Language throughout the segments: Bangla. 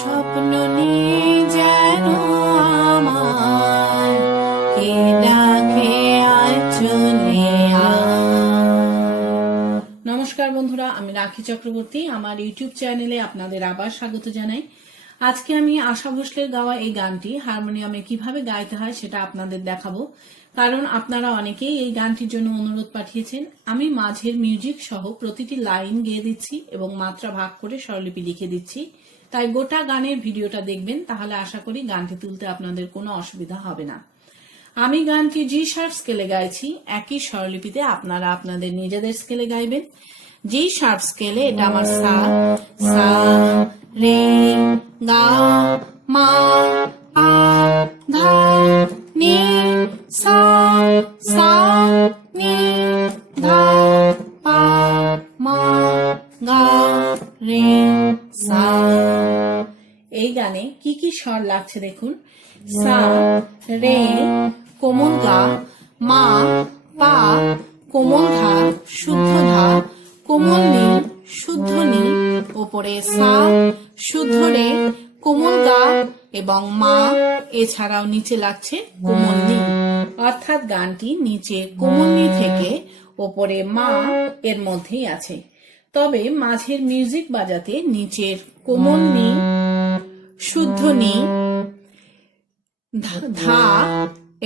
স্বপ্ন নিয়ে যেন আমায় কে ডাকে আয় চলে আয়। নমস্কার বন্ধুরা, আমি রাখি চক্রবর্তী। আমার ইউটিউব চ্যানেলে আপনাদের আবার স্বাগত জানাই। আজকে আমি আশা ভোসলের গাওয়া এই গানটি হারমোনিয়ামে কিভাবে গাইতে হয় সেটা আপনাদের দেখাবো, কারণ আপনারা অনেকেই এই গানটির জন্য অনুরোধ পাঠিয়েছেন। আমি মাঝের মিউজিক সহ প্রতিটি লাইন গেয়ে দিচ্ছি এবং মাত্রা ভাগ করে স্বরলিপি লিখে দিচ্ছি, তাই গোটা গানের ভিডিওটা দেখবেন, তাহলে আশা করি গানটি তুলতে আপনাদের কোনো অসুবিধা হবে না। আমি গানটি জি শার্প স্কেলে গাইছি, একই স্বরলিপিতে আপনারা আপনাদের নিজেদের স্কেলে গাইবেন। জি শার্প স্কেলে এটা আমার সা, সা রে গা মা পা ধা নি সা, সা নি ধা পা মা গা রে সা। এই গানে কি কি স্বর লাগছে দেখুন। সা রে কোমল গা, মা পা কোমল ধা শুদ্ধ ধা, কোমল নি শুদ্ধ নি, ওপরে সা শুদ্ধ রে কোমল গা এবং মা, এছাড়াও নিচে লাগছে কোমল নি। অর্থাৎ গানটি নিচে কোমল নি থেকে ওপরে মা এর মধ্যেই আছে। তবে মাঝের মিউজিক বাজাতে নিচের কোমল নি শুদ্ধ নি ধা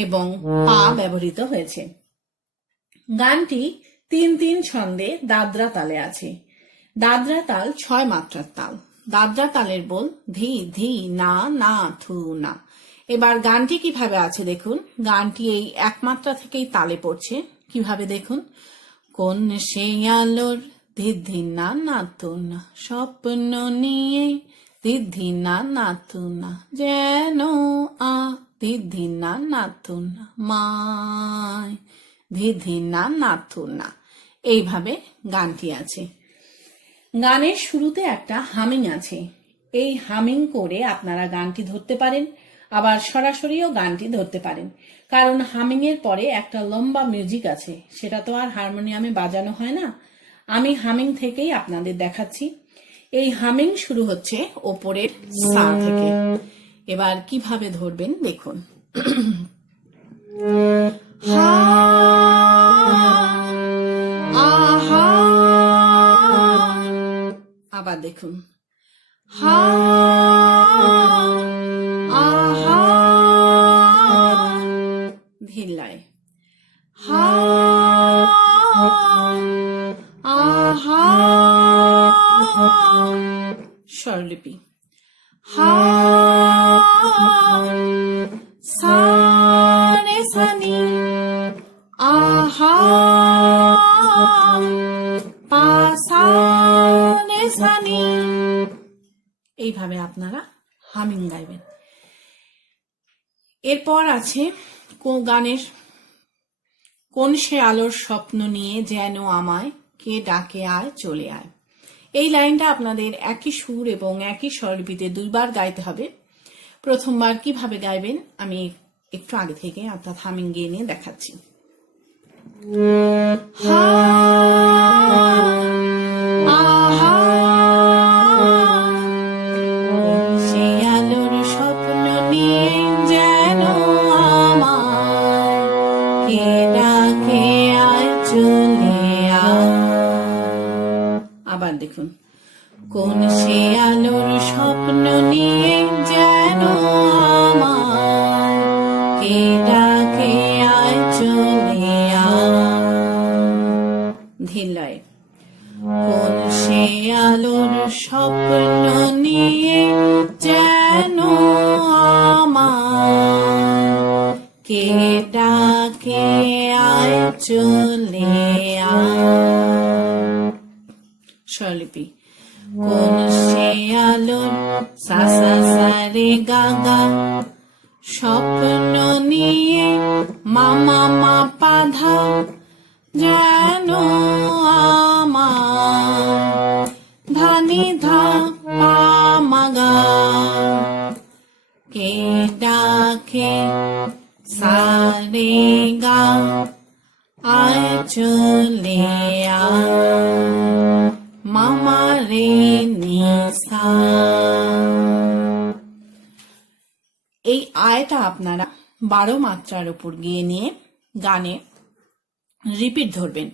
এবং পা ব্যবহৃত হয়েছে। গানটি ৩-৩ ছন্দে দাদরা তালে আছে। দাদরা তাল ৬ মাত্রার তাল। দাদরা তালের বোল ধি ধি না না থু না। এবার গানটি কিভাবে আছে দেখুন। গানটি এই এক মাত্রা থেকেই তালে পড়ছে। কিভাবে দেখুন। কোন সে আলোর ধিধি না না তো না, স্বপ্ন নিয়ে ধিধি না না তো না, যেন আ ধিধি না না তো না, মায় ধিধি না না তো না। এইভাবে গানটি আছে। গানের শুরুতে একটা হামিং আছে। এই হামিং করে আপনারা গানটি ধরতে পারেন, আবার সরাসরিও গানটি ধরতে পারেন, কারণ হামিং এর পরে একটা লম্বা মিউজিক আছে, সেটা তো আর হারমোনিয়ামে বাজানো হয় না। আমি হামিং থেকেই আপনাদের দেখাচ্ছি। এই হামিং শুরু হচ্ছে ওপরের সা থেকে। এবার কিভাবে ধরবেন দেখুন। হা আহা, আবার দেখুন। হা আহা, ধীরলয়। হা আহা, স্বরলিপি। হা সা রে সা নি, আহা পা সা রে সা নি। এইভাবে আপনারা হামিং গাইবেন। এরপর আছে গানের কোন সে আলোর স্বপ্ন নিয়ে যেন আমায় কে ডাকে আয় চলে আয়। এই লাইনটা আপনাদের একই সুর এবং একই স্বরলিপিতে 2 বার গাইতে হবে। প্রথমবার কিভাবে গাইবেন আমি একটু আগে থেকে অর্থাৎ হামিং গিয়ে নিয়ে দেখাচ্ছি। হা আহা, সে আলোর স্বপ্ন নিয়ে যেন আমায় কে ডাকে আয় চলে আয়। আবার দেখুন। কোন সে আলোর স্বপ্ন নিয়ে যেন আমায় কে ডাকে আয় চলে আয়, ধীরলয়। কোন সে আলোর স্বপ্ন নিয়ে যেন আমায় কে ডাকে আয় চলে আয়, স্বরলিপি। কোন সে আলোর সা সা সা রে গা গা, স্বপ্ন নিয়ে মা মা মা পা ধা, যেন আমায় ধা নি ধা পা মা গা, কে ডাকে সা রে গা আয় চলে আয়, মামা রে নি সা। এই আয়টা আপনারা 12 মাত্রার উপর গিয়ে নিয়ে গানে রিপিট ধরবেন।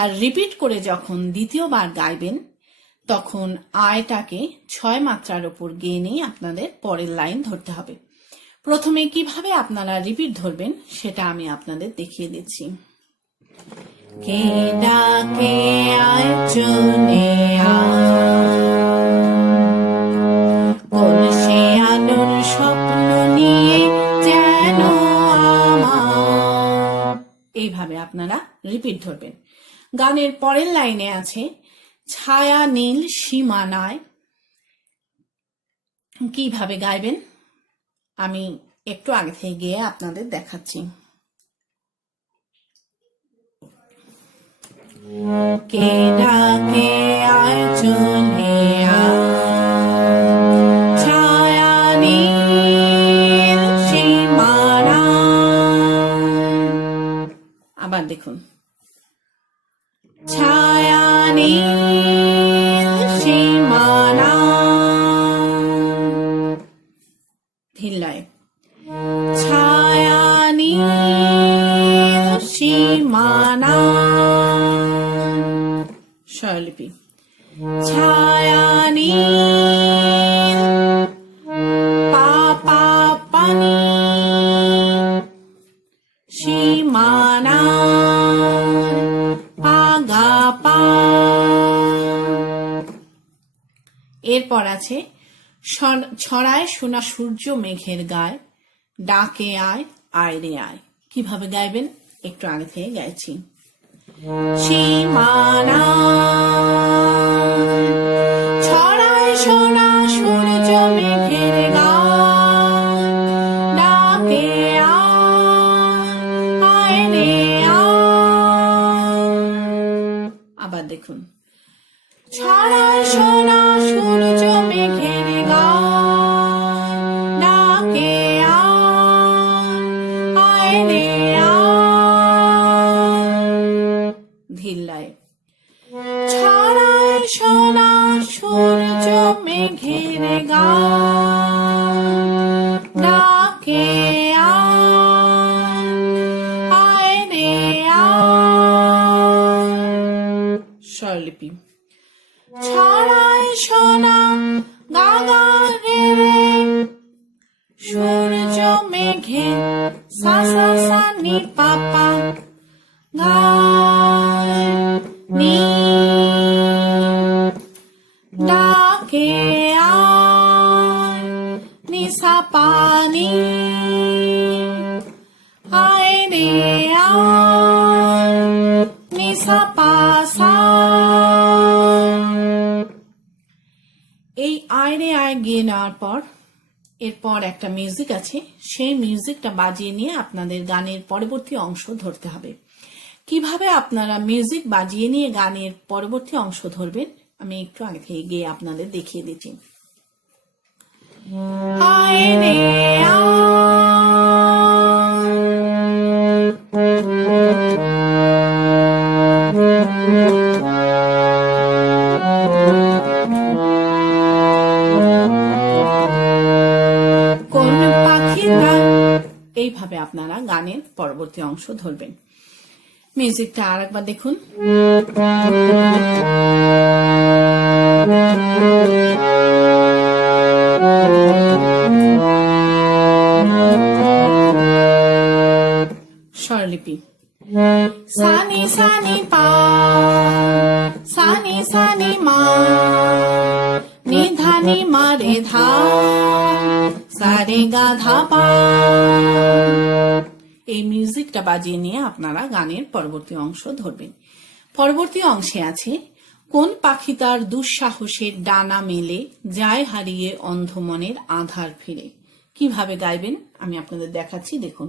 আর রিপিট করে যখন দ্বিতীয়বার গাইবেন তখন আয়টাকে 6 মাত্রার উপর গিয়ে নিয়ে আপনাদের পরের লাইন ধরতে হবে। প্রথমে কিভাবে আপনারা রিপিট ধরবেন সেটা আমি আপনাদের দেখিয়ে দিচ্ছি। কে ডাকে আয় চলে কোন সে আলোর স্বপ্ন নিয়ে যেন আমার, এইভাবে আপনারা রিপিট ধরবেন। গানের পরের লাইনে আছে ছায়া নীল সীমানায়। কিভাবে গাইবেন আমি একটু আগে থেকে গিয়ে আপনাদের দেখাচ্ছি। কে ডাকে আয় চলে ছায়া নীল সীমানায়। আবার দেখুন, ছায়া নীল সীমানায়, ধিল্লায় ছায়া নীল সীমানায়, স্বরলিপি ছায়া নীল পা পা পানি সীমানায় পা গা পা। এরপর আছে ছড়ায় সোনা সূর্য মেঘের গায়, ডাকে আয় আয় রে আয়। কিভাবে গাইবেন একটু আগে থেকে গাইছি। সীমানায় ছড়ায় সোনা সূর্য মেঘের গায়, ডাকে আয় রে আয়। আবার দেখুন, ছড়ায় সোনা সূর্য মেঘের গায়, ডাকে আয় রে আয়। ধিল্লায় ছড়ায় সোনা সূর্য মেঘের গায়, ডাকে আয় রে আয়। স্বরলিপি ছড়ায় সোনা গা গা রে রে সূর্য মেঘে সা সা সা নি পা পা গায় নি, ডাকে আয় নি সা পা নি আয় রে আয় নি সা পা সা। এই আয় রে আয় গিয়ে নেওয়ার পর এরপর একটা মিউজিক আছে, সেই মিউজিকটা বাজিয়ে নিয়ে আপনাদের গানের পরবর্তী অংশ ধরতে হবে। কিভাবে আপনারা মিউজিক বাজিয়ে নিয়ে গানের পরবর্তী অংশ ধরবেন আমি একটু আগে থেকে গিয়ে আপনাদের দেখিয়ে দিচ্ছি। আয় রে কোন পাখিটা, এইভাবে আপনারা গানের পরবর্তী অংশ ধরবেন। মিউজিকটা আর একবার দেখুন। স্বরলিপি সানি সানি পা সানি সানি মা নি ধা নি মা রে ধা সা রে গা ধা পা। এই মিউজিকটা বাজিয়ে নিয়ে আপনারা গানের পরবর্তী অংশ ধরবেন। পরবর্তী অংশে আছে কোন পাখি তার দুঃসাহসের ডানা মেলে যায় হারিয়ে অন্ধ মনের আধার ফিরে। কিভাবে গাইবেন আমি আপনাদের দেখাচ্ছি, দেখুন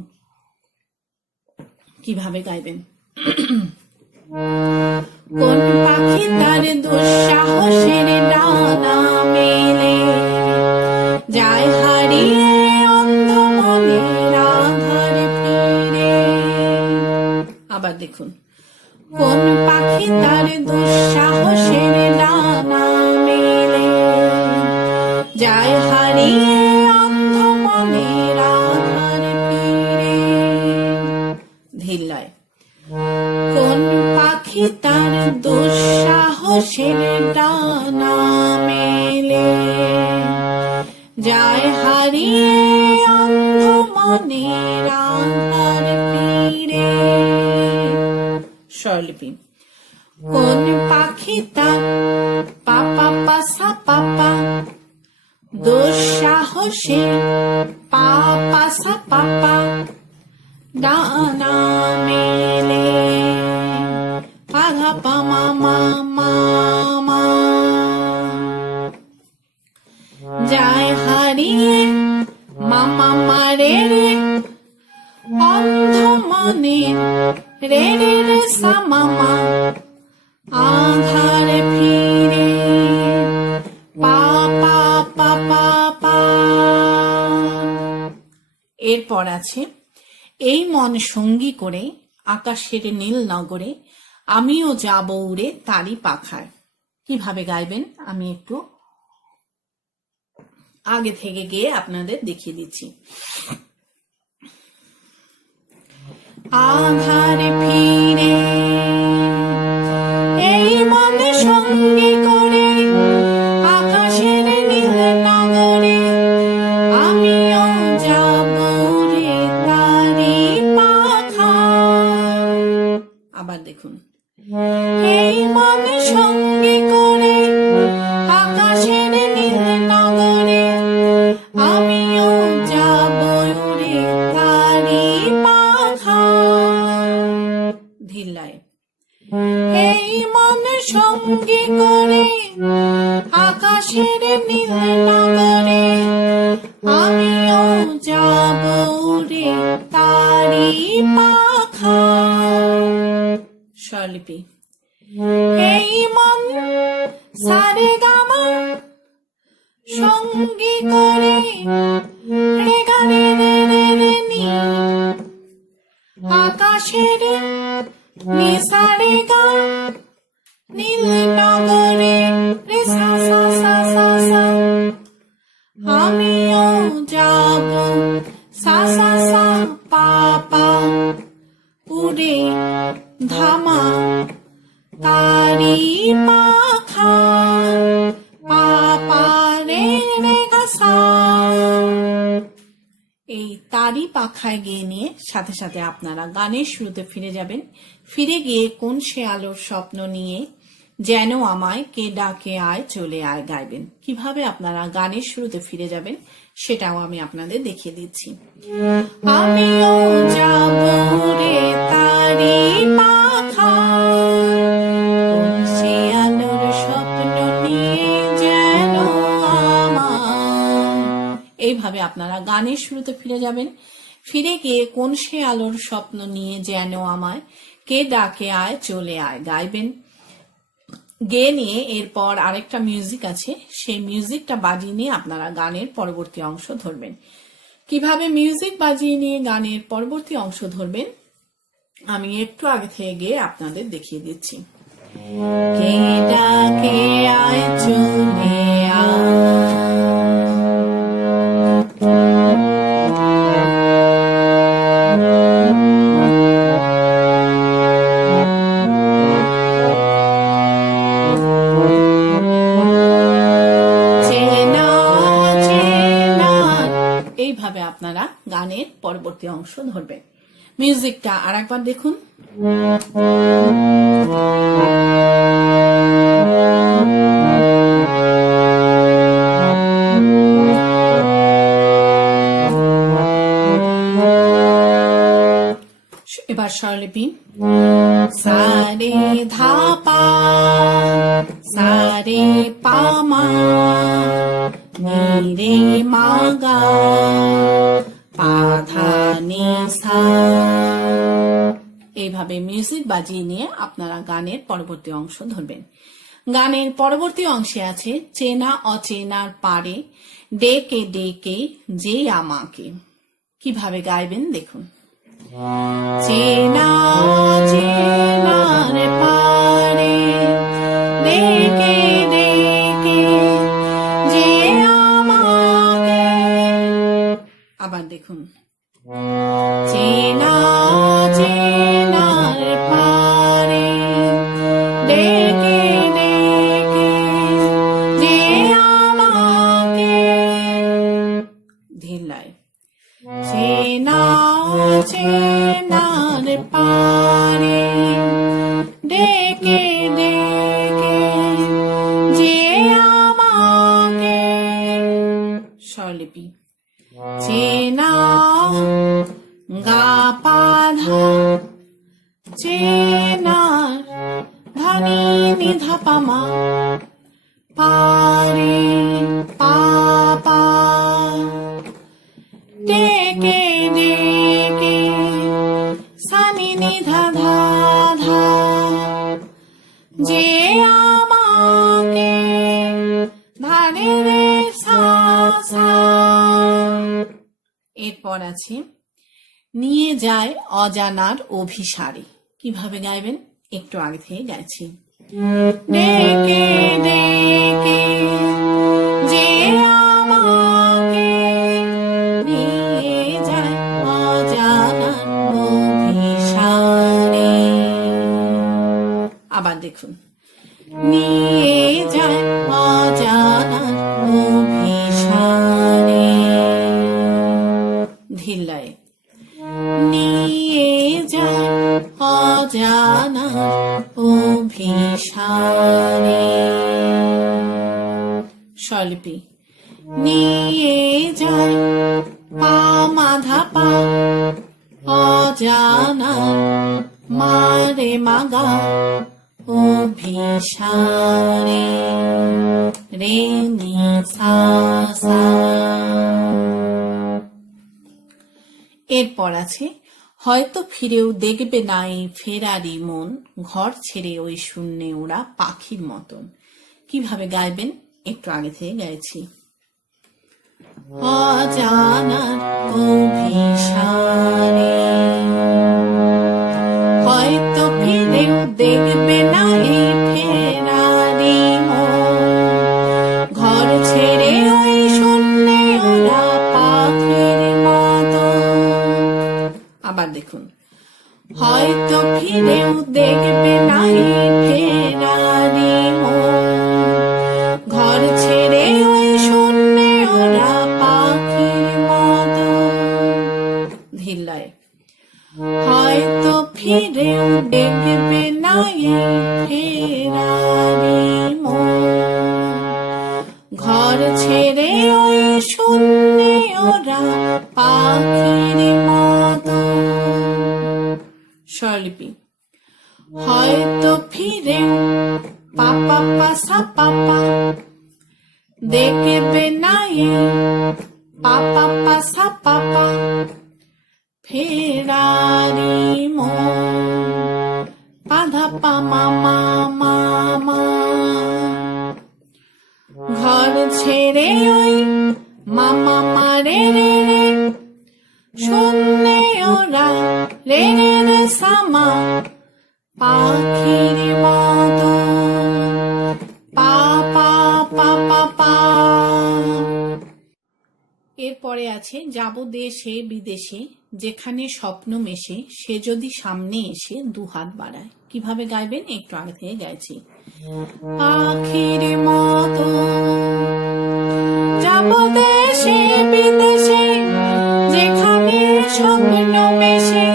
কিভাবে গাইবেন। কোন পাখি তার দুঃসাহসের ডানা মেলে যায় হারিয়ে অন্ধ মনের আধার ফিরে। আবার দেখুন, কোন পাখি তার দুঃসাহসের ডানা মেলে যায় হারিয়ে অন্ধ মনের যায় হারিয়ে অন্ধ মনের আধার ফিরে। স্বরলিপি। কোন পাখিটা পাপা পাসা পাপা দুঃসাহসে পাপা সা পাপা ডানা মেলে পাধা পামা মামা যায় হারিয়ে মামা মারে রে অন্ধ মনে রে রে রে সা মামা আধার ফিরে পাপা পাপা পা। এরপর আছে এই মন সঙ্গী করে আকাশের নীল নগরে আমিও যাব উড়ে তারি পাখায়। কিভাবে গাইবেন আমি একটু আগে থেকে গিয়ে আপনাদের দেখিয়ে দিচ্ছি। আধার ফিরে এই মন সঙ্গী করে আকাশের নীল নগরে আমিও যাব রে তারি পাখায়। আবার দেখুন। এই মন সঙ্গী করে আকাশের নীল নগরে আমিও যাব রে তারি পাখায়। ধিল্লায়। এই মন সঙ্গী করে আকাশের নীল নগরে আমিও যাব রে তারি পাখায়। স্বরলিপি। এই মন সারে গামা সঙ্গী করে রে গা রে রে রে রে নি আকাশের নিসারে গা নীল নগরে রে সা সা সা সা সা আমিও যাব সা সা সা পাপা উড়ে ধামা তারি পাখায় পাপা রে রে গা সা। এই তারি পাখায় গিয়ে নিয়ে সাথে সাথে আপনারা গানের শুরুতে ফিরে যাবেন। ফিরে গিয়ে কোন সে আলোর স্বপ্ন নিয়ে যেন আমায় কে ডাকে আয় চলে আয় গাইবেন। কিভাবে আপনারা গানের শুরুতে ফিরে যাবেন সেটাও আমি আপনাদের দেখিয়ে দিচ্ছি। আমিও যাব রে তারি পাখায় কোন সে আলোর স্বপ্ন নিয়ে যেন আমায়। এইভাবে আপনারা গানের শুরুতে ফিরে যাবেন। ফিরে গিয়ে কোন সে আলোর স্বপ্ন নিয়ে যেন আমায় কে ডাকে আয় চলে আয় গাইবেন। গেয়ে নিয়ে এরপর আরেকটা মিউজিক আছে, সেই মিউজিকটা বাজিয়ে নিয়ে আপনারা গানের পরবর্তী অংশ ধরবেন। কিভাবে মিউজিক বাজিয়ে নিয়ে গানের পরবর্তী অংশ ধরবেন আমি একটু আগে থেকে গিয়ে আপনাদের দেখিয়ে দিচ্ছি। কে ডাকে আয় চলে আয় এইভাবে আপনারা গানের পরবর্তী অংশ ধরবেন। মিউজিকটা আর একবার দেখুন। এবার স্বরলিপি। সারে ধাপা সারে পামা নি রে মাগা পাধা নি সা। এইভাবে মিউজিক বাজিয়ে নিয়ে আপনারা গানের পরবর্তী অংশ ধরবেন। গানের পরবর্তী অংশে আছে চেনা অচেনার পারে ডেকে ডেকে যে আমাকে। কিভাবে গাইবেন দেখুন। চেনা অচেনার পারে ডেকে ডেকে যে আমাকে। আবার দেখুন। চেনা অচেনার পারে ডেকে ডেকে যে আমাকে চেনার পারে ডেকে ডেকে যে আমাকে স্বরলিপি চেনা গা পাধা চেনার ধানি নিধা পামা পারে পাপা ডেকে ডেকে সানি নিধা ধা ধা যে আমাকে ধারে রে সা সা। এরপর আছে নিয়ে যায় অজানার অভিসারে। কিভাবে গাইবেন একটু আগে থেকে গাইছি। ডেকে ডেকে যে আমাকে নিয়ে যায় অজানার অভিসারে। আবার দেখুন, নিয়ে যায় অজানার অভিসারে ধিল্লায় নিয়ে যায় অজানার অভিসারে স্বরলিপি নিয়ে যায় পা মাধা পা অজানার মারে মাগা অভিসারে রে নি সা সা। এরপর আছে হয়তো ফিরেও দেখবে না এই ফেরারি মন ঘর ছেড়ে ওই শূন্যে ওরা পাখির মতন। কিভাবে গাইবেন একটু আগে থেকে গাইছি। অজানার অভিসারে হয়তো ফিরেও দেখবে না এই ফেরারি মন ঘর ছেড়ে ওই শূন্যে ওরা পাখির মতন। আবার দেখুন, হয়তো ফিরেও দেখবে না এই ফেরারি মন ঘর ছেড়ে ওই শূন্যে ওরা পাখির মতন ধিল্লায় হয়তো ফিরেও দেখবে না এই ফেরারি মন ঘর ছেড়ে ওই শূন্যে ওরা পাখির মতন স্বরলিপি হয়তো ফিরেও পাপা পাসা পাপা দেখবে না এই পাপা পাসা পাপা ফেরারি মন পাধা পামা মামা মা ঘর ছেড়ে ওই মামা মারে রে রে শূন্যে ওরা রে রে রে সামা পাখির মতন পা পা পা পা পা। এরপরে আছে যাব দেশে বিদেশে যেখানে স্বপ্ন মেশে সে যদি সামনে এসে দুহাত বাড়ায়। কিভাবে গাইবেন একটু আগে থেকে গাইছি। পাখির মতো যাব দেশে বিদেশে যেখানে স্বপ্ন মেশে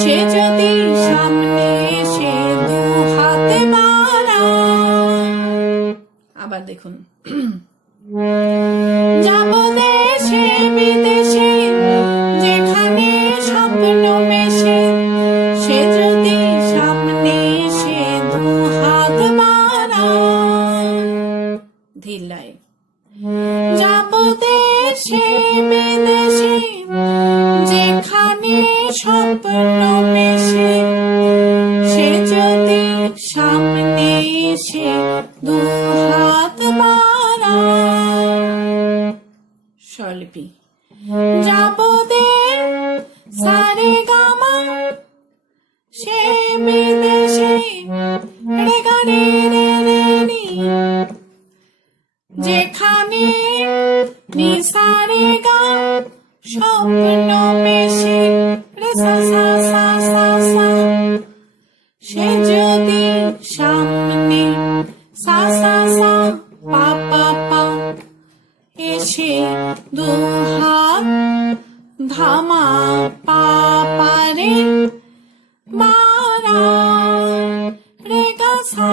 সে যদি সামনে এসে দুহাত বাড়ায়। আবার দেখুন, যাব দেশে বিদেশে যেখানে স্বপ্ন মেশে সে যদি সামনে এসে দুহাত বাড়ায় ধিল্লায় যাব দেশে বিদেশে যেখানে স্বপ্ন মেশে সে যদি সামনে এসে দুহাত বাড়ায় স্বরলিপি যাব দে সারে গামা সে বিদেশে রে গা রে রে রে নি যেখানে নিসারে গা স্বপ্ন মেশে রে সা সা সা সা সা সে যদি সামনে সা সা সা পা পা পা এসে দুহাত ধামা পাপারে মারা রে গা সা।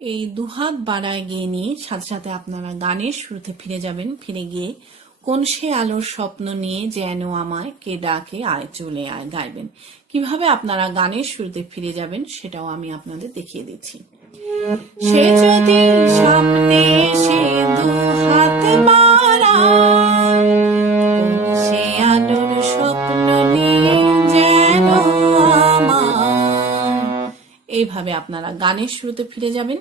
এই দুহাত বাড়ায় গিয়ে নিয়ে সাথে সাথে আপনারা গানের শুরুতে ফিরে যাবেন। ফিরে গিয়ে কোন সে আলোর স্বপ্ন নিয়ে যেন আমায় কে ডাকে আয় চলে আয় গাইবেন। কিভাবে আপনারা গানের শুরুতে ফিরে যাবেন সেটাও আমি আপনাদের দেখিয়ে দিচ্ছি। সে যদি সামনে এসে দুহাত বাড়ায়, কোন সে আলোর স্বপ্ন নিয়ে যেন আমায়। এইভাবে আপনারা গানের শুরুতে ফিরে যাবেন।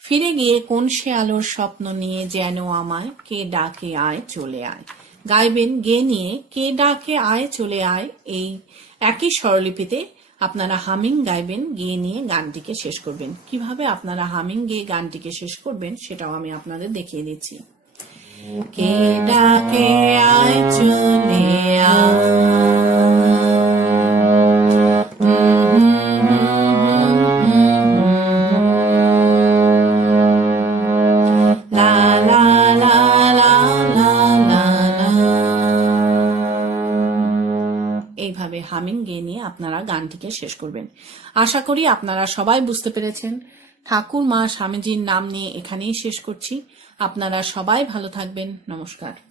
ফিরে গিয়ে কোন সে আলোর স্বপ্ন নিয়ে যেন আমায় কে ডাকে আয় চলে আয় গাইবেন। গেয়ে নিয়ে কে ডাকে আয় চলে আয় এই একই স্বরলিপিতে আপনারা হামিং গাইবেন। গেয়ে নিয়ে গানটিকে শেষ করবেন। কিভাবে আপনারা হামিং গেয়ে গানটিকে শেষ করবেন সেটাও আমি আপনাদের দেখিয়ে দিচ্ছি। কে ডাকে আয় চলে আয়, লা লা লা লা লা লা লা। এইভাবে হামিং গেয়ে নিয়ে আপনারা গানটিকে শেষ করবেন। আশা করি আপনারা সবাই বুঝতে পেরেছেন। ঠাকুর মা স্বামীজির নাম নিয়ে এখানেই শেষ করছি। আপনারা সবাই ভালো থাকবেন। নমস্কার।